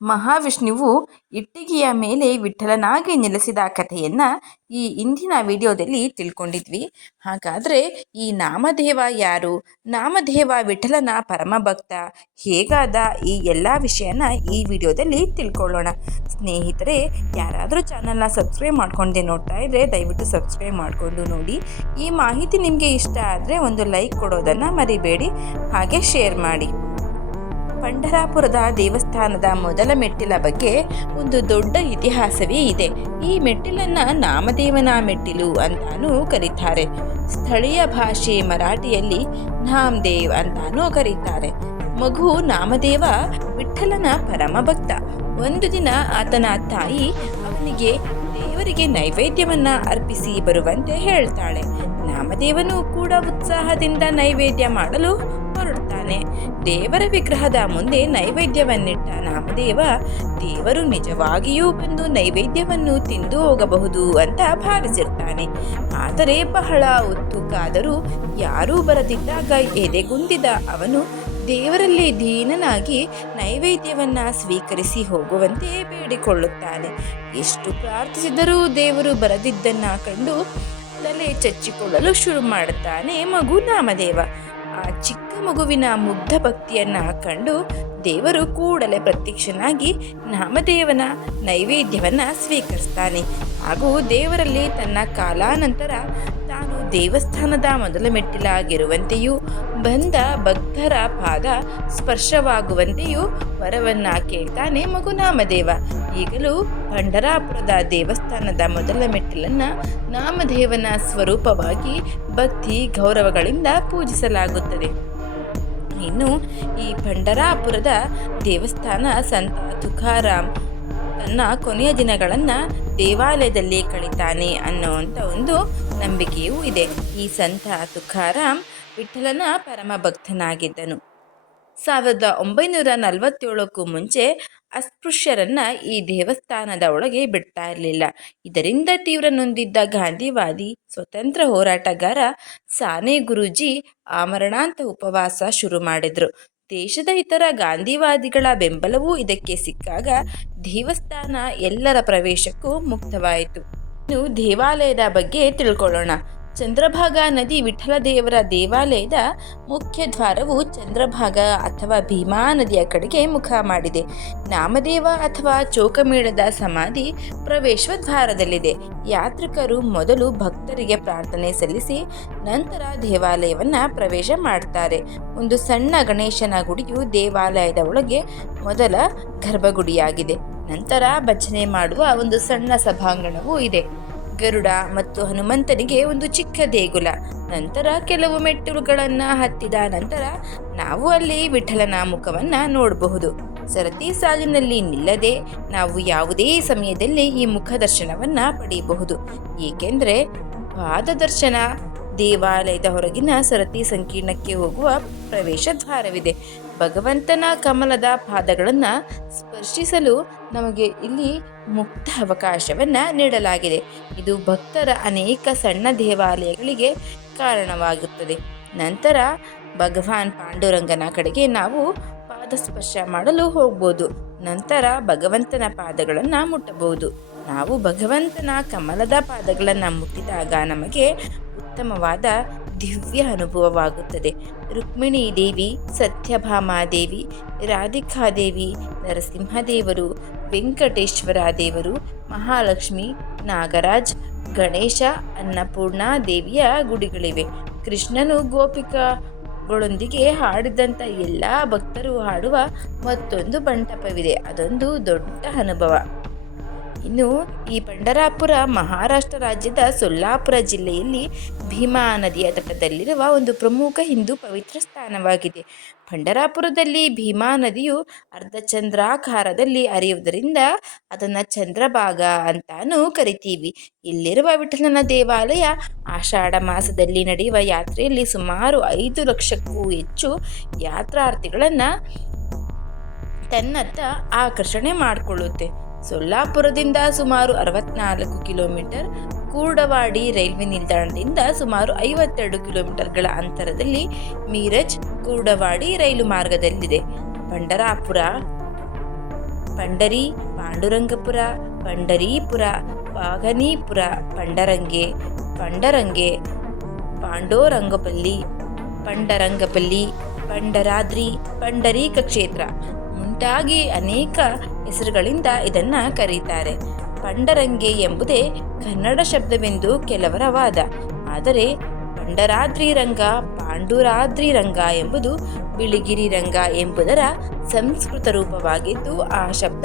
ಮಹಾವಿಷ್ಣುವು ಇಟ್ಟಿಗೆಯ ಮೇಲೆ ವಿಠಲನಾಗಿ ನೆಲೆಸಿದ ಕಥೆಯನ್ನು ಈ ಇಂದಿನ ವಿಡಿಯೋದಲ್ಲಿ ತಿಳ್ಕೊಂಡಿದ್ವಿ. ಹಾಗಾದರೆ ಈ ನಾಮದೇವ ಯಾರು? ನಾಮದೇವ ವಿಠ್ಠಲನ ಪರಮಭಕ್ತ. ಹೇಗಾದ? ಈ ಎಲ್ಲ ವಿಷಯನ ಈ ವಿಡಿಯೋದಲ್ಲಿ ತಿಳ್ಕೊಳ್ಳೋಣ. ಸ್ನೇಹಿತರೆ, ಯಾರಾದರೂ ಚಾನಲ್ನ ಸಬ್ಸ್ಕ್ರೈಬ್ ಮಾಡ್ಕೊಂಡೆ ನೋಡ್ತಾ ಇದ್ದರೆ ದಯವಿಟ್ಟು ಸಬ್ಸ್ಕ್ರೈಬ್ ಮಾಡಿಕೊಂಡು ನೋಡಿ. ಈ ಮಾಹಿತಿ ನಿಮಗೆ ಇಷ್ಟ ಆದರೆ ಒಂದು ಲೈಕ್ ಕೊಡೋದನ್ನು ಮರಿಬೇಡಿ. ಹಾಗೆ ಶೇರ್ ಮಾಡಿ. ಪಂಢರಾಪುರದ ದೇವಸ್ಥಾನದ ಮೊದಲ ಮೆಟ್ಟಿಲ ಬಗ್ಗೆ ಒಂದು ದೊಡ್ಡ ಇತಿಹಾಸವೇ ಇದೆ. ಈ ಮೆಟ್ಟಿಲನ್ನ ನಾಮದೇವನ ಮೆಟ್ಟಿಲು ಅಂತಾನೂ ಕರೀತಾರೆ. ಸ್ಥಳೀಯ ಭಾಷೆ ಮರಾಠಿಯಲ್ಲಿ ನಾಮದೇವ್ ಅಂತಾನೂ ಕರೀತಾರೆ. ಮಗು ನಾಮದೇವ ವಿಠಲನ ಪರಮ ಭಕ್ತ ಒಂದು ದಿನ ಆತನ ತಾಯಿ ಅವನಿಗೆ, ದೇವರಿಗೆ ನೈವೇದ್ಯವನ್ನ ಅರ್ಪಿಸಿ ಬರುವಂತೆ ಹೇಳ್ತಾಳೆ. ನಾಮದೇವನು ಕೂಡ ಉತ್ಸಾಹದಿಂದ ನೈವೇದ್ಯ ಮಾಡಲು ದೇವರ ವಿಗ್ರಹದ ಮುಂದೆ ನೈವೇದ್ಯವನ್ನಿಟ್ಟ ನಾಮದೇವ, ದೇವರು ನಿಜವಾಗಿಯೂ ಬಂದು ನೈವೇದ್ಯವನ್ನು ತಿಂದು ಹೋಗಬಹುದು ಅಂತ ಭಾವಿಸಿರ್ತಾನೆ. ಆದರೆ ಬಹಳ ಹೊತ್ತು ಕಾದರೂ ಯಾರೂ ಬರದಿದ್ದಾಗ ಎದೆಗುಂದಿದ ಅವನು ದೇವರಲ್ಲಿ ದೀನನಾಗಿ ನೈವೇದ್ಯವನ್ನು ಸ್ವೀಕರಿಸಿ ಹೋಗುವಂತೆ ಬೇಡಿಕೊಳ್ಳುತ್ತಾನೆ. ಎಷ್ಟು ಪ್ರಾರ್ಥಿಸಿದರೂ ದೇವರು ಬರದಿದ್ದನ್ನು ಕಂಡು ತಲೆ ಚಚ್ಚಿಕೊಳ್ಳಲು ಶುರು ಮಾಡುತ್ತಾನೆ ಮಗು ನಾಮದೇವ. ಆ ಚಿಕ್ಕ ಮಗುವಿನ ಮುಗ್ಧ ಭಕ್ತಿಯನ್ನ ಕಂಡು ದೇವರು ಕೂಡಲೇ ಪ್ರತ್ಯಕ್ಷನಾಗಿ ನಾಮದೇವನ ನೈವೇದ್ಯವನ್ನ ಸ್ವೀಕರಿಸ್ತಾನೆ. ಹಾಗೂ ದೇವರಲ್ಲಿ ತನ್ನ ಕಾಲಾನಂತರ ತಾನು ದೇವಸ್ಥಾನದ ಮೊದಲ ಮೆಟ್ಟಿಲಾಗಿರುವಂತೆಯೂ, ಬಂದ ಭಕ್ತರ ಪಾದ ಸ್ಪರ್ಶವಾಗುವಂತೆಯೂ ವರವನ್ನ ಕೇಳ್ತಾನೆ ಮಗು ನಾಮದೇವ. ಈಗಲೂ ಪಂಡರಾಪುರದ ದೇವಸ್ಥಾನದ ಮೊದಲ ಮೆಟ್ಟಿಲನ್ನ ನಾಮದೇವನ ಸ್ವರೂಪವಾಗಿ ಭಕ್ತಿ ಗೌರವಗಳಿಂದ ಪೂಜಿಸಲಾಗುತ್ತದೆ. ಇನ್ನು ಈ ಭಂಡರಾಪುರದ ದೇವಸ್ಥಾನ ಸಂತ ತುಕಾರಾಮ್ ತನ್ನ ಕೊನೆಯ ದಿನಗಳನ್ನು ದೇವಾಲಯದಲ್ಲಿ ಕಳಿತಾನೆ ಅನ್ನುವಂಥ ಒಂದು ನಂಬಿಕೆಯೂ ಇದೆ. ಈ ಸಂತ ತುಕಾರಾಮ್ ವಿಠಲನ ಪರಮ ಭಕ್ತನಾಗಿದ್ದನು ಸಾವಿರದ ಒಂಬೈನೂರ ನಲವತ್ತೇಳಕ್ಕೂ ಮುಂಚೆ ಅಸ್ಪೃಶ್ಯರನ್ನ ಈ ದೇವಸ್ಥಾನದ ಒಳಗೆ ಬಿಡ್ತಾ ಇರಲಿಲ್ಲ. ಇದರಿಂದ ತೀವ್ರ ನೊಂದಿದ್ದ ಗಾಂಧಿವಾದಿ ಸ್ವತಂತ್ರ ಹೋರಾಟಗಾರ ಸಾನೆ ಗುರೂಜಿ ಆಮರಣಾಂತ ಉಪವಾಸ ಶುರು ಮಾಡಿದ್ರು. ದೇಶದ ಇತರ ಗಾಂಧಿವಾದಿಗಳ ಬೆಂಬಲವೂ ಇದಕ್ಕೆ ಸಿಕ್ಕಾಗ ದೇವಸ್ಥಾನ ಎಲ್ಲರ ಪ್ರವೇಶಕ್ಕೂ ಮುಕ್ತವಾಯಿತು. ಇನ್ನು ದೇವಾಲಯದ ಬಗ್ಗೆ ತಿಳ್ಕೊಳ್ಳೋಣ. ಚಂದ್ರಭಾಗ ನದಿ ವಿಠಲ ದೇವರ ದೇವಾಲಯದ ಮುಖ್ಯ ದ್ವಾರವು ಚಂದ್ರಭಾಗ ಅಥವಾ ಭೀಮಾ ನದಿಯ ಕಡೆಗೆ ಮುಖ ಮಾಡಿದೆ. ನಾಮದೇವ ಅಥವಾ ಚೋಕಮೇಳದ ಸಮಾಧಿ ಪ್ರವೇಶ ದ್ವಾರದಲ್ಲಿದೆ. ಯಾತ್ರಿಕರು ಮೊದಲು ಭಕ್ತರಿಗೆ ಪ್ರಾರ್ಥನೆ ಸಲ್ಲಿಸಿ ನಂತರ ದೇವಾಲಯವನ್ನ ಪ್ರವೇಶ ಮಾಡ್ತಾರೆ. ಒಂದು ಸಣ್ಣ ಗಣೇಶನ ಗುಡಿಯು ದೇವಾಲಯದ ಒಳಗೆ ಮೊದಲ ಗರ್ಭಗುಡಿಯಾಗಿದೆ. ನಂತರ ಭಜನೆ ಮಾಡುವ ಒಂದು ಸಣ್ಣ ಸಭಾಂಗಣವೂ ಇದೆ. ಗರುಡ ಮತ್ತು ಹನುಮಂತನಿಗೆ ಒಂದು ಚಿಕ್ಕ ದೇಗುಲ. ನಂತರ ಕೆಲವು ಮೆಟ್ಟಿಲುಗಳನ್ನು ಹತ್ತಿದ ನಂತರ ನಾವು ಅಲ್ಲಿ ವಿಠಲನ ಮುಖವನ್ನು ನೋಡಬಹುದು. ಸರತಿ ಸಾಲಿನಲ್ಲಿ ನಿಲ್ಲದೆ ನಾವು ಯಾವುದೇ ಸಮಯದಲ್ಲಿ ಈ ಮುಖ ದರ್ಶನವನ್ನು ಪಡೆಯಬಹುದು. ಏಕೆಂದರೆ ಪಾದದರ್ಶನ ದೇವಾಲಯದ ಹೊರಗಿನ ಸರತಿ ಸಂಕೀರ್ಣಕ್ಕೆ ಹೋಗುವ ಪ್ರವೇಶ ದ್ವಾರವಿದೆ. ಭಗವಂತನ ಕಮಲದ ಪಾದಗಳನ್ನು ಸ್ಪರ್ಶಿಸಲು ನಮಗೆ ಇಲ್ಲಿ ಮುಕ್ತ ಅವಕಾಶವನ್ನು ನೀಡಲಾಗಿದೆ. ಇದು ಭಕ್ತರ ಅನೇಕ ಸಣ್ಣ ದೇವಾಲಯಗಳಿಗೆ ಕಾರಣವಾಗುತ್ತದೆ. ನಂತರ ಭಗವಾನ್ ಪಾಂಡುರಂಗನ ಕಡೆಗೆ ನಾವು ಪಾದ ಸ್ಪರ್ಶ ಮಾಡಲು ಹೋಗ್ಬೋದು. ನಂತರ ಭಗವಂತನ ಪಾದಗಳನ್ನು ಮುಟ್ಟಬಹುದು. ನಾವು ಭಗವಂತನ ಕಮಲದ ಪಾದಗಳನ್ನು ಮುಟ್ಟಿದಾಗ ನಮಗೆ ಉತ್ತಮವಾದ ದಿವ್ಯ ಅನುಭವವಾಗುತ್ತದೆ. ರುಕ್ಮಿಣಿ ದೇವಿ ಸತ್ಯಭಾಮಾದೇವಿ ರಾಧಿಕಾದೇವಿ ನರಸಿಂಹದೇವರು, ವೆಂಕಟೇಶ್ವರ ದೇವರು, ಮಹಾಲಕ್ಷ್ಮಿ, ನಾಗರಾಜ್, ಗಣೇಶ, ಅನ್ನಪೂರ್ಣ ದೇವಿಯ ಗುಡಿಗಳಿವೆ. ಕೃಷ್ಣನು ಗೋಪಿಕಗಳೊಂದಿಗೆ ಹಾಡಿದಂಥ ಎಲ್ಲ ಭಕ್ತರು ಹಾಡುವ ಮತ್ತೊಂದು ಮಂಟಪವಿದೆ. ಅದೊಂದು ದೊಡ್ಡ ಅನುಭವ. ಇನ್ನು ಈ ಪಂಡರಾಪುರ ಮಹಾರಾಷ್ಟ್ರ ರಾಜ್ಯದ ಸೊಲ್ಲಾಪುರ ಜಿಲ್ಲೆಯಲ್ಲಿ ಭೀಮಾ ನದಿಯ ತಟದಲ್ಲಿರುವ ಒಂದು ಪ್ರಮುಖ ಹಿಂದೂ ಪವಿತ್ರ ಸ್ಥಾನವಾಗಿದೆ. ಪಂಡರಾಪುರದಲ್ಲಿ ಭೀಮಾ ನದಿಯು ಅರ್ಧ ಚಂದ್ರಾಕಾರದಲ್ಲಿ ಅರಿಯುವುದರಿಂದ ಅದನ್ನು ಚಂದ್ರಭಾಗ ಅಂತಾನೂ ಕರಿತೀವಿ. ಇಲ್ಲಿರುವ ವಿಠಲನ ದೇವಾಲಯ ಆಷಾಢ ಮಾಸದಲ್ಲಿ ನಡೆಯುವ ಯಾತ್ರೆಯಲ್ಲಿ ಸುಮಾರು ಐದು ಲಕ್ಷಕ್ಕೂ ಹೆಚ್ಚು ಯಾತ್ರಾರ್ಥಿಗಳನ್ನು ತನ್ನತ್ತ ಆಕರ್ಷಣೆ ಮಾಡಿಕೊಳ್ಳುತ್ತೆ. ಸೊಲ್ಲಾಪುರದಿಂದ ಸುಮಾರು ಅರವತ್ನಾಲ್ಕು ಕಿಲೋಮೀಟರ್ ಕೂಡವಾಡಿ ರೈಲ್ವೆ ನಿಲ್ದಾಣದಿಂದ ಸುಮಾರು ಐವತ್ತೆರಡು ಕಿಲೋಮೀಟರ್ಗಳ ಅಂತರದಲ್ಲಿ ಮೀರಜ್ ಕೂಡವಾಡಿ ರೈಲು ಮಾರ್ಗದಲ್ಲಿದೆ. ಪಂಡರಾಪುರ, ಪಂಡರಿ, ಪಾಂಡುರಂಗಪುರ, ಪಂಡರೀಪುರ ಬಾಗನೀಪುರ ಪಂಡರಂಗೆ ಪಂಡರಂಗೆ, ಪಾಂಡೋರಂಗಪಲ್ಲಿ, ಪಂಡರಂಗಪಲ್ಲಿ, ಪಂಡರಾದ್ರಿ, ಪಂಡರೀಕ ಕ್ಷೇತ್ರ. ಮುಂತಾಗಿ ಅನೇಕ ಹೆಸರುಗಳಿಂದ ಇದನ್ನು ಕರೀತಾರೆ. ಪಂಡರಂಗೆ ಎಂಬುದೇ ಕನ್ನಡ ಶಬ್ದವೆಂದು ಕೆಲವರ ವಾದ. ಆದರೆ ಪಂಡರಾದ್ರಿ ರಂಗ, ಪಾಂಡುರಾದ್ರಿ ರಂಗ ಎಂಬುದು ಬಿಳಿಗಿರಿ ರಂಗ ಎಂಬುದರ ಸಂಸ್ಕೃತ ರೂಪವಾಗಿದ್ದು, ಆ ಶಬ್ದ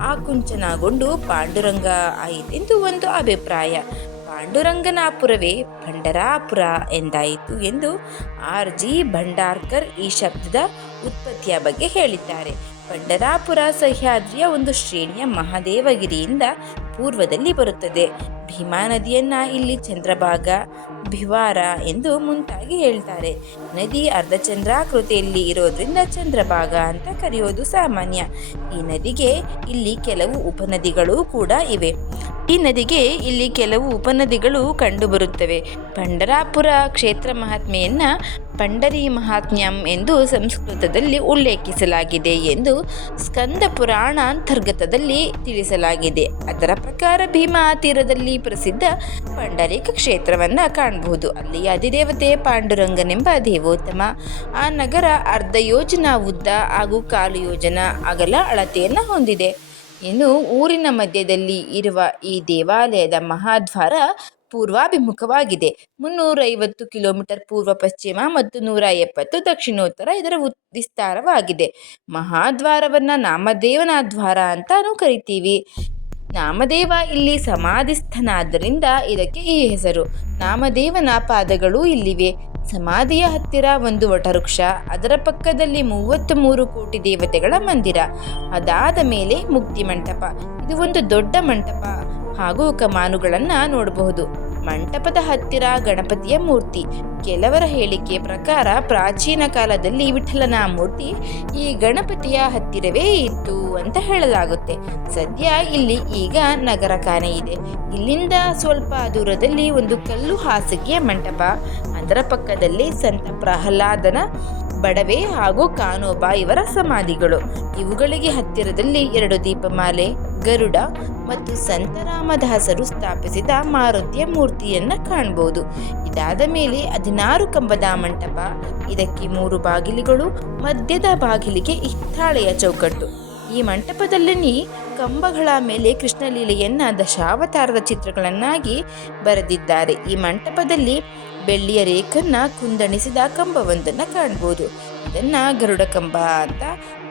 ಆಕುಂಚನಗೊಂಡು ಪಾಂಡುರಂಗ ಆಯಿತೆಂದು ಒಂದು ಅಭಿಪ್ರಾಯ. ಪಾಂಡುರಂಗನಾಪುರವೇ ಭಂಡರಾಪುರ ಎಂದಾಯಿತು ಎಂದು ಆರ್ ಜಿ ಭಂಡಾರ್ಕರ್ ಈ ಶಬ್ದದ ಉತ್ಪತ್ತಿಯ ಬಗ್ಗೆ ಹೇಳಿದ್ದಾರೆ. ಪಂಡರಾಪುರ ಸಹ್ಯಾದ್ರಿಯ ಒಂದು ಶ್ರೇಣಿಯ ಮಹಾದೇವಗಿರಿಯಿಂದ ಪೂರ್ವದಲ್ಲಿ ಬರುತ್ತದೆ. ಭೀಮಾ ನದಿಯನ್ನ ಇಲ್ಲಿ ಚಂದ್ರಭಾಗ, ಭಿವಾರ ಎಂದು ಮುಂತಾಗಿ ಹೇಳ್ತಾರೆ. ನದಿ ಅರ್ಧಚಂದ್ರಾಕೃತಿಯಲ್ಲಿ ಇರೋದ್ರಿಂದ ಚಂದ್ರಭಾಗ ಅಂತ ಕರೆಯೋದು ಸಾಮಾನ್ಯ. ಈ ನದಿಗೆ ಇಲ್ಲಿ ಕೆಲವು ಉಪನದಿಗಳು ಕೂಡ ಇವೆ. ಈ ನದಿಗೆ ಇಲ್ಲಿ ಕೆಲವು ಉಪನದಿಗಳು ಕಂಡುಬರುತ್ತವೆ. ಪಂಡರಾಪುರ ಕ್ಷೇತ್ರ ಮಹಾತ್ಮೆಯನ್ನ ಪಂಡರಿ ಮಹಾತ್ಮ್ಯಂ ಎಂದು ಸಂಸ್ಕೃತದಲ್ಲಿ ಉಲ್ಲೇಖಿಸಲಾಗಿದೆ ಎಂದು ಸ್ಕಂದ ಪುರಾಣ ಅಂತರ್ಗತದಲ್ಲಿ ತಿಳಿಸಲಾಗಿದೆ. ಅದರ ಪ್ರಕಾರ ಭೀಮಾ ತೀರದಲ್ಲಿ ಪ್ರಸಿದ್ಧ ಪಂಡರೀಕ ಕ್ಷೇತ್ರವನ್ನು ಕಾಣಬಹುದು. ಅಲ್ಲಿ ಅಧಿದೇವತೆ ಪಾಂಡುರಂಗನೆಂಬ ದೇವೋತ್ತಮ. ಆ ನಗರ ಅರ್ಧ ಯೋಜನಾ ಉದ್ದ ಹಾಗೂ ಕಾಲು ಯೋಜನಾ ಅಗಲ ಅಳತೆಯನ್ನು ಹೊಂದಿದೆ. ಇನ್ನು ಊರಿನ ಮಧ್ಯದಲ್ಲಿ ಇರುವ ಈ ದೇವಾಲಯದ ಮಹಾದ್ವಾರ ಪೂರ್ವಾಭಿಮುಖವಾಗಿದೆ. ಮುನ್ನೂರೈವತ್ತು ಕಿಲೋಮೀಟರ್ ಪೂರ್ವ ಪಶ್ಚಿಮ ಮತ್ತು ನೂರ ಎಪ್ಪತ್ತು ದಕ್ಷಿಣೋತ್ತರ ಇದರ ವಿಸ್ತಾರವಾಗಿದೆ. ಮಹಾದ್ವಾರವನ್ನು ನಾಮದೇವನ ದ್ವಾರ ಅಂತಾನು ಕರಿತೀವಿ. ನಾಮದೇವ ಇಲ್ಲಿ ಸಮಾಧಿಸ್ಥನಾದ್ದರಿಂದ ಇದಕ್ಕೆ ಈ ಹೆಸರು. ನಾಮದೇವನ ಪಾದಗಳು ಇಲ್ಲಿವೆ. ಸಮಾಧಿಯ ಹತ್ತಿರ ಒಂದು ವಟವೃಕ್ಷ, ಅದರ ಪಕ್ಕದಲ್ಲಿ ಮೂವತ್ತ್ ಮೂರು ಕೋಟಿ ದೇವತೆಗಳ ಮಂದಿರ. ಅದಾದ ಮೇಲೆ ಮುಕ್ತಿ ಮಂಟಪ. ಇದು ಒಂದು ದೊಡ್ಡ ಮಂಟಪ. ಹಾಗೂ ಕಮಾನುಗಳನ್ನು ನೋಡಬಹುದು. ಮಂಟಪದ ಹತ್ತಿರ ಗಣಪತಿಯ ಮೂರ್ತಿ. ಕೆಲವರ ಹೇಳಿಕೆ ಪ್ರಕಾರ ಪ್ರಾಚೀನ ಕಾಲದಲ್ಲಿ ವಿಠಲನ ಮೂರ್ತಿ ಈ ಗಣಪತಿಯ ಹತ್ತಿರವೇ ಇತ್ತು ಅಂತ ಹೇಳಲಾಗುತ್ತೆ. ಸದ್ಯ ಇಲ್ಲಿ ಈಗ ನಗರ ಕಾನೆ ಇದೆ ಇಲ್ಲಿಂದ ಸ್ವಲ್ಪ ದೂರದಲ್ಲಿ ಒಂದು ಕಲ್ಲು ಹಾಸಿಗೆಯ ಮಂಟಪ. ಅದರ ಪಕ್ಕದಲ್ಲಿ ಸಂತ ಪ್ರಹ್ಲಾದನ ಬಡವೆ ಹಾಗೂ ಕಾನೋಬಾ ಇವರ ಸಮಾಧಿಗಳು. ಇವುಗಳಿಗೆ ಹತ್ತಿರದಲ್ಲಿ ಎರಡು ದೀಪಮಾಲೆ, ಗರುಡ ಮತ್ತು ಸಂತರಾಮದಾಸರು ಸ್ಥಾಪಿಸಿದ ಮಾರುತಿಯ ಮೂರ್ತಿಯನ್ನ ಕಾಣಬಹುದು ಇದಾದ ಮೇಲೆ ಹದಿನಾರು ಕಂಬದ ಮಂಟಪ, ಇದಕ್ಕೆ ಮೂರು ಬಾಗಿಲುಗಳು, ಮಧ್ಯದ ಬಾಗಿಲಿಗೆ ಹಿತ್ತಾಳೆಯ ಚೌಕಟ್ಟು. ಈ ಮಂಟಪದಲ್ಲಿ ಕಂಬಗಳ ಮೇಲೆ ಕೃಷ್ಣಲೀಲೆಯನ್ನ ದಶಾವತಾರದ ಚಿತ್ರಗಳನ್ನಾಗಿ ಬರೆದಿದ್ದಾರೆ. ಈ ಮಂಟಪದಲ್ಲಿ ಬೆಳ್ಳಿಯ ರೇಖನ್ನ ಕುಂದಣಿಸಿದ ಕಂಬವೊಂದನ್ನು ಕಾಣ್ಬೋದು. ಇದನ್ನ ಗರುಡ ಕಂಬ ಅಂತ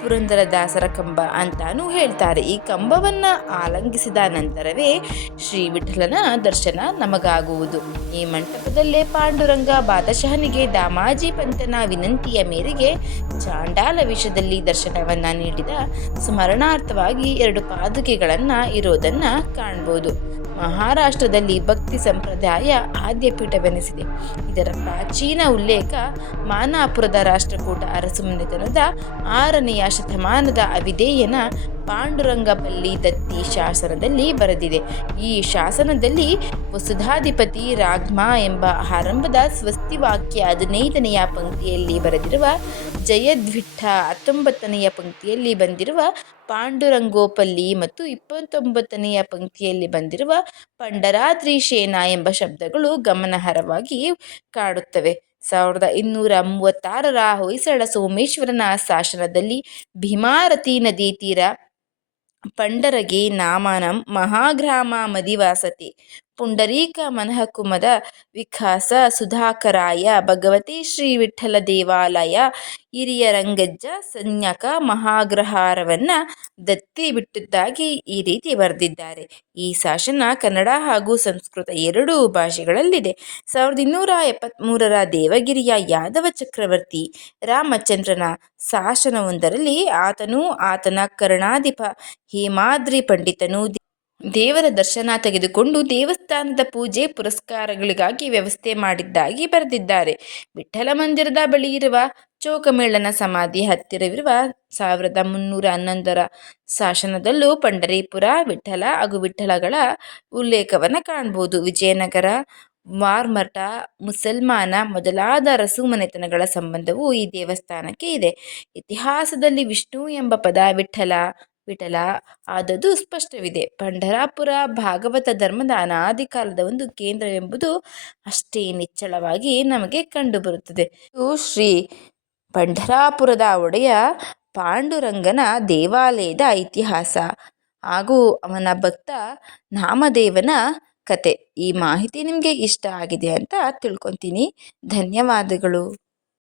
ಪುರಂದರದಾಸರ ಕಂಬ ಅಂತಾನೂ ಹೇಳ್ತಾರೆ. ಈ ಕಂಬವನ್ನ ಆಲಂಗಿಸಿದ ನಂತರವೇ ಶ್ರೀ ವಿಠಲನ ದರ್ಶನ ನಮಗಾಗುವುದು. ಈ ಮಂಟಪದಲ್ಲೇ ಪಾಂಡುರಂಗ ಬಾದಶಹನಿಗೆ ದಾಮಾಜಿ ಪಂತನ ವಿನಂತಿಯ ಮೇರೆಗೆ ಚಾಂಡಾಲ ವಿಷದಲ್ಲಿ ದರ್ಶನವನ್ನ ನೀಡಿದ ಸ್ಮರಣಾರ್ಥವಾಗಿ ಎರಡು ಪಾದುಕೆಗಳನ್ನು ಇರೋದನ್ನ ಕಾಣ್ಬೋದು. ಮಹಾರಾಷ್ಟ್ರದಲ್ಲಿ ಭಕ್ತಿ ಸಂಪ್ರದಾಯ ಆದ್ಯಪೀಠವೆನಿಸಿದೆ. ಇದರ ಪ್ರಾಚೀನ ಉಲ್ಲೇಖ ಮಾನಾಪುರದ ರಾಷ್ಟ್ರಕೂಟ ಅರಸುಮನೆತನದ ಆರನೆಯ ಶತಮಾನದ ಅವಿಧೇಯನ ಪಾಂಡುರಂಗಪಲ್ಲಿ ದತ್ತಿ ಶಾಸನದಲ್ಲಿ ಬರೆದಿದೆ. ಈ ಶಾಸನದಲ್ಲಿ ವಸುಧಾಧಿಪತಿ ರಾಗ್ಮ ಎಂಬ ಆರಂಭದ ಸ್ವಸ್ತಿವಾಕ್ಯ ಹದಿನೈದನೆಯ ಪಂಕ್ತಿಯಲ್ಲಿ ಬರೆದಿರುವ ಜಯದ್ವಿಠ ಹತ್ತೊಂಬತ್ತನೆಯ ಪಂಕ್ತಿಯಲ್ಲಿ ಬಂದಿರುವ, ಪಾಂಡುರಂಗೋಪಲ್ಲಿ ಮತ್ತು ಇಪ್ಪತ್ತೊಂಬತ್ತನೆಯ ಪಂಕ್ತಿಯಲ್ಲಿ ಬಂದಿರುವ ಪಂಡರಾತ್ರಿ ಸೇನಾ ಎಂಬ ಶಬ್ದಗಳು ಗಮನಾರ್ಹವಾಗಿ ಕಾಡುತ್ತವೆ. ಸಾವಿರದ ಇನ್ನೂರ ಮೂವತ್ತಾರರ ಹೊಯ್ಸಳ ಸೋಮೇಶ್ವರನ ಶಾಸನದಲ್ಲಿ ಭೀಮಾರತಿ ನದಿ ತೀರ पण्डरगी नाम्नः महाग्रामामधिवासते ಪುಂಡರೀಕ ಮನಹಕುಮದ ವಿಕಾಸ ಸುಧಾಕರಾಯ, ಭಗವತಿ ಶ್ರೀ ವಿಠಲ ದೇವಾಲಯ, ಹಿರಿಯ ರಂಗಜ್ಜ ಸಂಜ್ಞಕ ಮಹಾಗ್ರಹಾರವನ್ನ ದತ್ತಿ ಬಿಟ್ಟಿದ್ದಾಗಿ ಈ ರೀತಿ ಬರೆದಿದ್ದಾರೆ. ಈ ಶಾಸನ ಕನ್ನಡ ಹಾಗೂ ಸಂಸ್ಕೃತ ಎರಡೂ ಭಾಷೆಗಳಲ್ಲಿದೆ. ಸಾವಿರದ ಇನ್ನೂರ ಎಪ್ಪತ್ತ್ಮೂರರ ದೇವಗಿರಿಯ ಯಾದವ ಚಕ್ರವರ್ತಿ ರಾಮಚಂದ್ರನ ಶಾಸನವೊಂದರಲ್ಲಿ ಆತನು ಆತನ ಕರ್ಣಾಧಿಪ ಹೇಮಾದ್ರಿ ಪಂಡಿತನು ದೇವರ ದರ್ಶನ ತೆಗೆದುಕೊಂಡು ದೇವಸ್ಥಾನದ ಪೂಜೆ ಪುರಸ್ಕಾರಗಳಿಗಾಗಿ ವ್ಯವಸ್ಥೆ ಮಾಡಿದ್ದಾಗಿ ಬರೆದಿದ್ದಾರೆ. ವಿಠ್ಠಲ ಮಂದಿರದ ಬಳಿ ಇರುವ ಚೋಕಮೇಳನ ಸಮಾಧಿ ಹತ್ತಿರವಿರುವ ಸಾವಿರದ ಮುನ್ನೂರ ಹನ್ನೊಂದರ ಶಾಸನದಲ್ಲೂ ಪಂಡರೀಪುರ ವಿಠ್ಠಲ ಹಾಗೂ ವಿಠ್ಠಲಗಳ ಉಲ್ಲೇಖವನ್ನು ಕಾಣಬಹುದು ವಿಜಯನಗರ, ಮಾರ್ಮಠ, ಮುಸಲ್ಮಾನ ಮೊದಲಾದ ರಸುಮನೆತನಗಳ ಸಂಬಂಧವು ಈ ದೇವಸ್ಥಾನಕ್ಕೆ ಇದೆ. ಇತಿಹಾಸದಲ್ಲಿ ವಿಷ್ಣು ಎಂಬ ಪದ ವಿಠ್ಠಲ ವಿಠಲ. ಆದದ್ದು ಸ್ಪಷ್ಟವಿದೆ. ಪಂಢರಾಪುರ ಭಾಗವತ ಧರ್ಮದ ಅನಾದಿ ಕಾಲದ ಒಂದು ಕೇಂದ್ರವೆಂಬುದು ಅಷ್ಟೇ ನಿಚ್ಚಳವಾಗಿ ನಮಗೆ ಕಂಡುಬರುತ್ತದೆ. ಇದು ಶ್ರೀ ಪಂಢರಾಪುರದ ಒಡೆಯ ಪಾಂಡುರಂಗನ ದೇವಾಲಯದ ಇತಿಹಾಸ. ಹಾಗೂ ಅವನ ಭಕ್ತ ನಾಮದೇವನ ಕತೆ. ಈ ಮಾಹಿತಿ ನಿಮಗೆ ಇಷ್ಟ ಆಗಿದೆ ಅಂತ ತಿಳ್ಕೊತೀನಿ. ಧನ್ಯವಾದಗಳು.